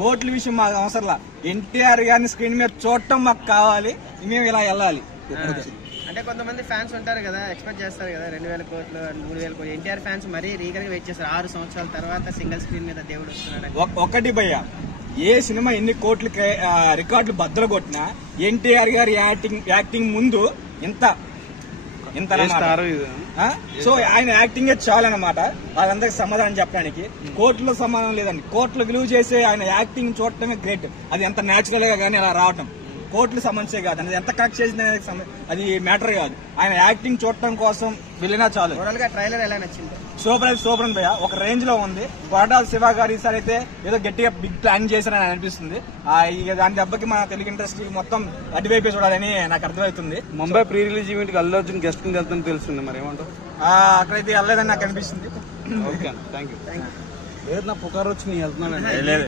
కోట్ల విషయం మాకు అవసరంలా. ఎన్టీఆర్ గారిని స్క్రీన్ మీద చూడటం మాకు కావాలి, మేము ఇలా వెళ్ళాలి. అంటే కొంతమంది ఫ్యాన్స్ ఉంటారు కదా, ఎక్స్పెక్ట్ చేస్తారు కదా 2000 కోట్లు 3000 కోట్లు. ఎన్టీఆర్ ఫ్యాన్స్ మరీ రీగల్ గా వెయిట్ చేస్తారు 6 సంవత్సరాల తర్వాత సింగిల్ స్క్రీన్ మీద దేవుడు వస్తున్నాడు. ఒకటి భయ్య, ఏ సినిమా ఎన్ని కోట్లు రికార్డులు బద్దలు కొట్టినా ఎన్టీఆర్ గారి యాక్టింగ్ ముందు ఇంత సో ఆయన యాక్టింగ్ చాలు అన్నమాట. వాళ్ళందరికి సమాధానం చెప్పడానికి కోర్టులో సమాధానం లేదండి. కోర్టులో విలువ చేసే ఆయన యాక్టింగ్ చూడటమే గ్రేట్. అది ఎంత న్యాచురల్ గా కానీ అలా రావటం కోర్టులు సమస్య కాదు, అది ఎంత కరెక్ట్ చేసిన అది మ్యాటర్ కాదు. ఆయన యాక్టింగ్ చూడటం కోసం వెళ్ళినా చాలు. ట్రైలర్ ఎలా నచ్చింది? సూపర్ భయ్య, ఒక రేంజ్ లో ఉంది. కొరటాల శివ గారు ఈసారి అయితే ఏదో గట్టిగా బిగ్ ప్లాన్ చేశారని అనిపిస్తుంది. దాని దెబ్బకి మన తెలుగు ఇండస్ట్రీ మొత్తం అటువైపే చూడాలని నాకు అర్థమవుతుంది. ముంబై ప్రీ రిలీజ్ ఈవెంట్ కి అల్లు అర్జున్ గెస్ట్ కింద వెళ్తుందని తెలుస్తుంది, మరి ఏమంటారు? అక్కడైతే వెళ్ళలేదని నాకు అనిపిస్తుంది. Okay, thank you. లేదు, నా పుకారు వచ్చి నేను వెళ్తున్నాను.